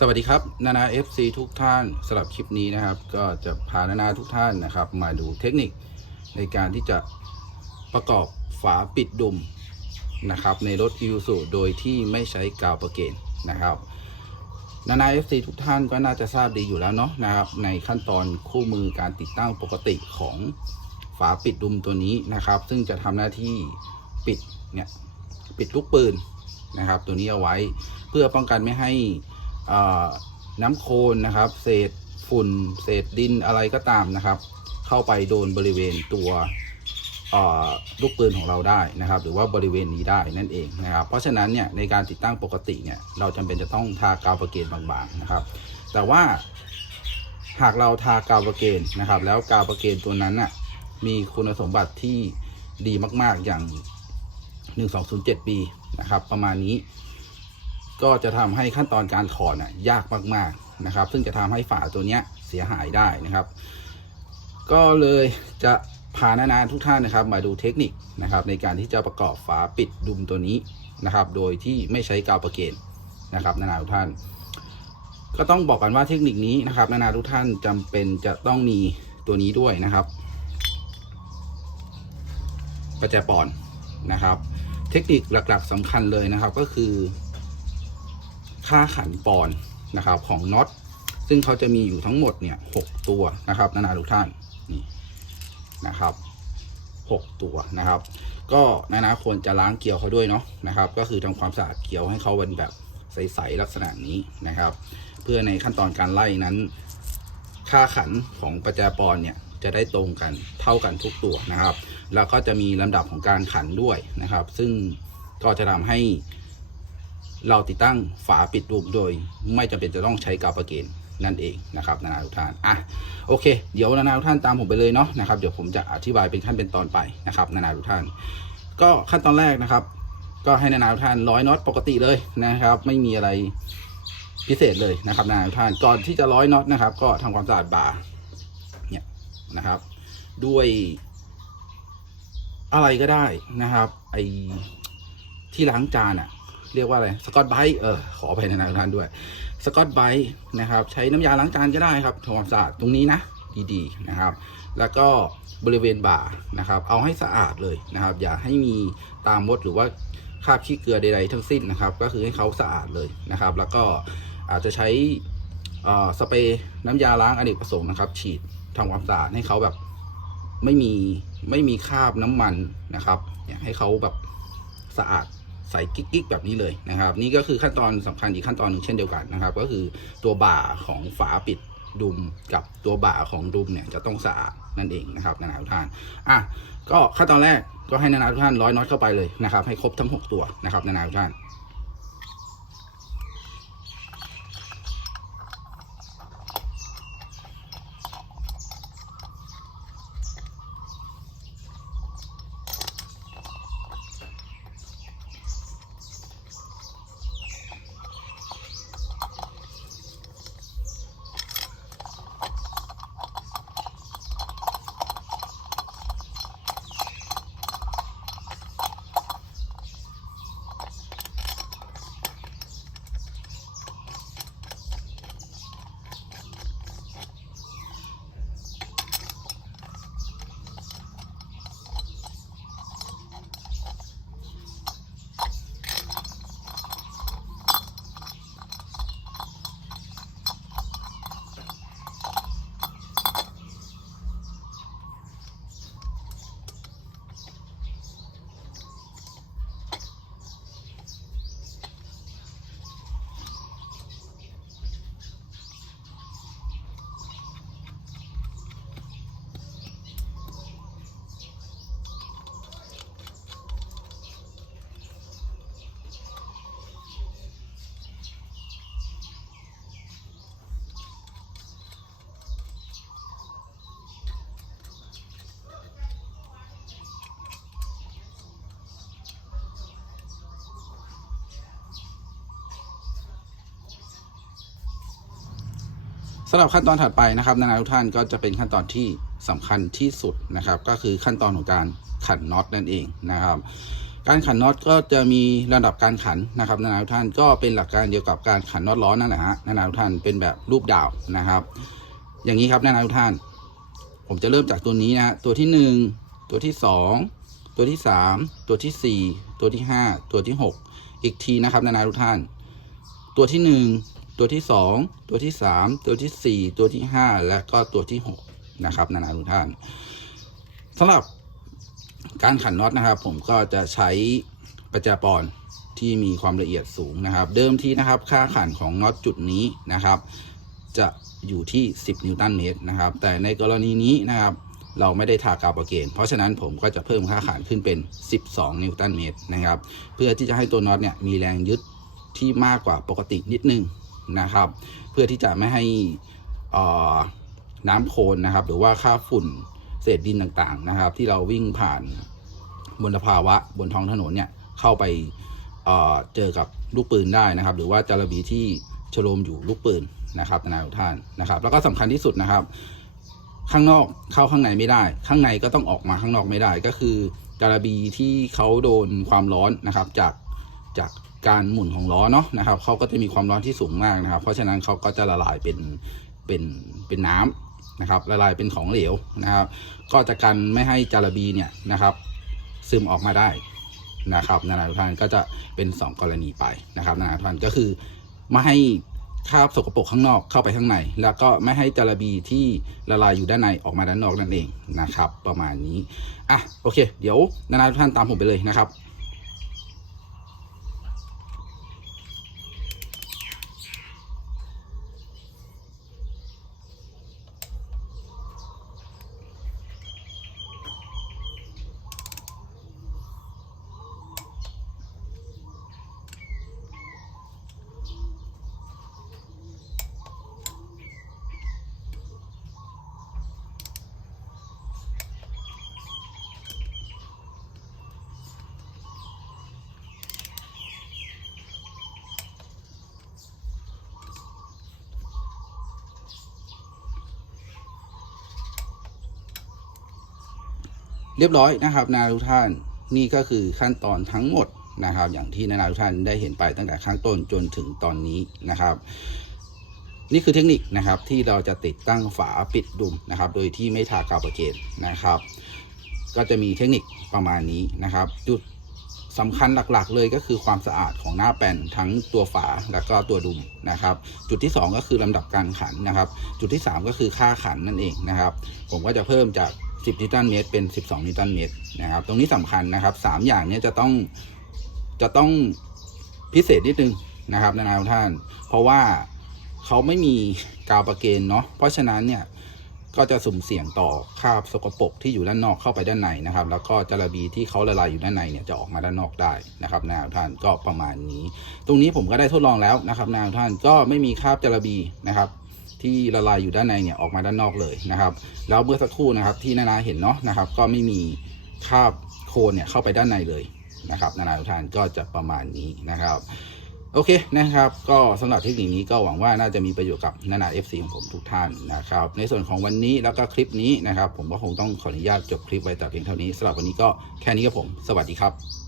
สวัสดีครับนานา FC ทุกท่านสำหรับคลิปนี้นะครับ ก็จะพานานาทุกท่านนะครับ มาดูเทคนิคในการที่จะประกอบฝาปิดดุมนะครับ ในรถ i ิ s u โดยที่ไม่ใช้กาวประเกนนะครับนานา FC ทุกท่านก็น่าจะทราบดีอยู่แล้วเนาะนะครับในขั้นตอนคู่มือการติดตั้งปกติของฝาปิดดุมตัวนี้นะครับ ซึ่งจะทำหน้าที่ปิดเนี่ยปิดลูกปืนนะครับ ตัวนี้เอาไว้เพื่อป้องกันไม่ให้ น้ำโคลนนะครับ เศษฝุ่น เศษดินอะไรก็ตามนะครับ เข้าไปโดนบริเวณตัวลูกปืนของเราได้นะครับ หรือว่าบริเวณนี้ได้นั่นเองนะครับ เพราะฉะนั้นเนี่ยในการติดตั้งปกติเนี่ยเราจำเป็นจะต้องทากาวประเกนบางๆนะครับ แต่ว่าหากเราทากาวประเกนนะครับ แล้วกาวประเกนตัวนั้นน่ะมีคุณสมบัติที่ดีมากๆอย่าง 1207ปีนะครับ ประมาณนี้ ก็จะทำให้ขั้นตอนการถอดน่ะยากมากๆนะครับ ซึ่งจะทำให้ฝาตัวเนี้ยเสียหายได้นะครับ ก็เลยจะพานานาทุกท่านนะครับ มาดูเทคนิคนะครับ ในการที่จะประกอบฝาปิดดุมตัวนี้นะครับ โดยที่ไม่ใช้กาวประเกนนะครับ นานาทุกท่าน ก็ต้องบอกกันว่าเทคนิคนี้นะครับ นานาทุกท่านจำเป็นจะต้องมีตัวนี้ด้วยนะครับประแจปอนนะครับ เทคนิคหลักๆสำคัญเลยนะครับก็คือ ค่าขันปอนนะครับของน็อตซึ่งเขาจะมีอยู่ทั้งหมดเนี่ยหกตัวนะครับนานาทุกท่านนี่นะครับหกตัวนะครับ ก็นานาควรจะล้างเกลียวเขาด้วยเนาะนะครับ ก็คือทำความสะอาดเกลียวให้เขาเป็นแบบใสๆลักษณะนี้นะครับ เพื่อในขั้นตอนการไล่นั้น ค่าขันของประแจปอนเนี่ยจะได้ตรงกันเท่ากันทุกตัวนะครับ แล้วก็จะมีลำดับของการขันด้วยนะครับ ซึ่งก็จะทำให้ เราติดตั้งฝาปิดรูปโดย ไม่จำเป็นจะต้องใช้กาวประเกนนั่นเองนะครับนานาทุกท่านอะโอเค เดี๋ยวนานาทุกท่านตามผมไปเลยเนาะนะครับเดี๋ยวผมจะอธิบายเป็นขั้นเป็นตอนไปนะครับนานาทุกท่าน ก็ขั้นตอนแรกนะครับ ก็ให้นานาทุกท่านร้อยน็อตปกติเลยนะครับ ไม่มีอะไรพิเศษเลยนะครับนานาทุกท่านก่อนที่จะร้อยน็อตนะครับ ก็ทำความสะอาดบาเนี่ยนะครับ ด้วยอะไรก็ได้นะครับ ไอที่ล้างจานอะ เรียกว่าอะไรสกอตไบต์เออขอไปในนานๆด้วยสกอตไบต์นะครับ ใช้น้ำยาล้างจานก็ได้ครับทำความสะอาดตรงนี้นะดีๆนะครับ แล้วก็บริเวณบ่านะครับ เอาให้สะอาดเลยนะครับ อย่าให้มีตามมดหรือว่าคราบขี้เกลือใดๆทั้งสิ้นนะครับ ก็คือให้เขาสะอาดเลยนะครับ แล้วก็อาจจะใช้สเปรย์น้ำยาล้างอเนกประสงค์นะครับ ฉีดทำความสะอาดให้เขาแบบไม่มีไม่มีคราบน้ำมันนะครับเนี่ยให้เขาแบบสะอาด ใส่กิ๊กๆแบบนี้เลยนะครับ นี่ก็คือขั้นตอนสำคัญอีกขั้นตอนหนึ่งเช่นเดียวกันนะครับ ก็คือตัวบ่าของฝาปิดดุมกับตัวบ่าของดุมเนี่ยจะต้องสะอาดนั่นเองนะครับนานาทุกท่านอะก็ขั้นตอนแรกก็ให้นานาทุกท่านร้อยน็อตเข้าไปเลยนะครับให้ครบทั้งหกตัวนะครับนานาทุกท่าน สำหรับขั้นตอนถัดไปนะครับนานาทุกท่านก็จะเป็นขั้นตอนที่สำคัญที่สุดนะครับ ก็คือขั้นตอนของการขันน็อตนั่นเองนะครับ การขันน็อตก็จะมีระดับการขันนะครับนานาทุกท่านก็เป็นหลักการเดียวกับการขันน็อตล้อนั่นแหละฮะนานาทุกท่านเป็นแบบรูปดาวนะครับ อย่างนี้ครับนานาทุกท่าน ผมจะเริ่มจากตัวนี้นะตัวที่หนึ่งตัวที่สองตัวที่สามตัวที่สี่ตัวที่ห้าตัวที่หกอีกทีนะครับนานาทุกท่าน ตัวที่หนึ่ง ตัวที่สองตัวที่สามตัวที่สี่ตัวที่ห้าและก็ตัวที่หกนะครับนานาทุกท่านสำหรับการขันน็อตนะครับ ผมก็จะใช้ประแจปอนที่มีความละเอียดสูงนะครับ เดิมทีนะครับ ค่าขันของน็อตจุดนี้นะครับ จะอยู่ที่ 10 นิวตันเมตรนะครับ แต่ในกรณีนี้นะครับ เราไม่ได้ทากาวประเกนเพราะฉะนั้นผมก็จะเพิ่มค่าขานขึ้นเป็น 12 นิวตันเมตรนะครับ เพื่อที่จะให้ตัวน็อตเนี่ยมีแรงยึดที่มากกว่าปกตินิดนึง นะครับ เพื่อที่จะไม่ให้น้ำโคลนนะครับ หรือว่าค่าฝุ่นเศษดินต่างๆนะครับ ที่เราวิ่งผ่านบนภาวะบนท้องถนนเนี่ยเข้าไปเอ่อเจอกับลูกปืนได้นะครับ หรือว่าจารบีที่ชโลมอยู่ลูกปืนนะครับนานาทุกท่านนะครับ แล้วก็สำคัญที่สุดนะครับ ข้างนอกเข้าข้างในไม่ได้ ข้างในก็ต้องออกมาข้างนอกไม่ได้ ก็คือจารบีที่เขาโดนความร้อนนะครับจากจาก การหมุนของล้อเนาะนะครับเขาก็จะมีความร้อนที่สูงมากนะครับ เพราะฉะนั้นเขาก็จะละลายเป็นเป็นเป็นน้ำนะครับ ละลายเป็นของเหลวนะครับ ก็จะกันไม่ให้จาระบีเนี่ยนะครับ ซึมออกมาได้นะครับนานาทุกท่านก็จะเป็น 2 กรณีไปนะครับนานาทุกท่านก็คือไม่ให้คราบสกปรกข้างนอกเข้าไปข้างใน แล้วก็ไม่ให้จาระบีที่ละลายอยู่ด้านในออกมาด้านนอกนั่นเองนะครับ ประมาณนี้อะโอเค เดี๋ยวนานาทุกท่านตามผมไปเลยนะครับ เรียบร้อยนะครับนานาทุกท่านนี่ก็คือขั้นตอนทั้งหมดนะครับ อย่างที่นานาทุกท่านได้เห็นไปตั้งแต่ข้างต้นจนถึงตอนนี้นะครับ นี่คือเทคนิคนะครับที่เราจะติดตั้งฝาปิดดุมนะครับ โดยที่ไม่ทากาวประเกนนะครับ ก็จะมีเทคนิคประมาณนี้นะครับ จุดสำคัญหลักๆ เลยก็คือความสะอาดของหน้าแป้นทั้งตัวฝาแล้วก็ตัวดุมนะครับ จุดที่ 2 ก็คือลำดับการขันนะครับ จุดที่ 3 ก็คือค่าขันนั่นเองนะครับ ผมก็จะเพิ่มจาก 10 นิวตันเมตรเป็น 12 นิวตันเมตรนะครับ ตรงนี้สำคัญนะครับ 3 อย่างนี้จะต้องจะต้องพิเศษนิดนึงนะครับนานาทุกท่าน เพราะว่าเขาไม่มีกาวประเกนเนาะเพราะฉะนั้นเนี่ยก็จะสุ่มเสี่ยงต่อคราบสกปรกที่อยู่ด้านนอกเข้าไปด้านในนะครับ แล้วก็จาระบีที่เขาละลายอยู่ด้านในเนี่ยจะออกมาด้านนอกได้นะครับนานาทุกท่านก็ประมาณนี้ ตรงนี้ผมก็ได้ทดลองแล้วนะครับนานาทุกท่านก็ไม่มีคราบจาระบีนะครับ ที่ละลายอยู่ด้านในเนี่ยออกมาด้านนอกเลยนะครับ แล้วเมื่อสักครู่นะครับที่นานาเห็นเนาะนะครับ ก็ไม่มีคราบโคลนเนี่ยเข้าไปด้านในเลยนะครับ นานาทุกท่านก็จะประมาณนี้นะครับโอเคนะครับ ก็สำหรับเทคนิคนี้ก็หวังว่าน่าจะมีประโยชน์กับนานา FC ของผมทุกท่านนะครับ ในส่วนของวันนี้แล้วก็คลิปนี้นะครับ ผมก็คงต้องขออนุญาตจบคลิปไว้แต่เพียงเท่านี้สำหรับวันนี้ก็แค่นี้ครับผม สวัสดีครับ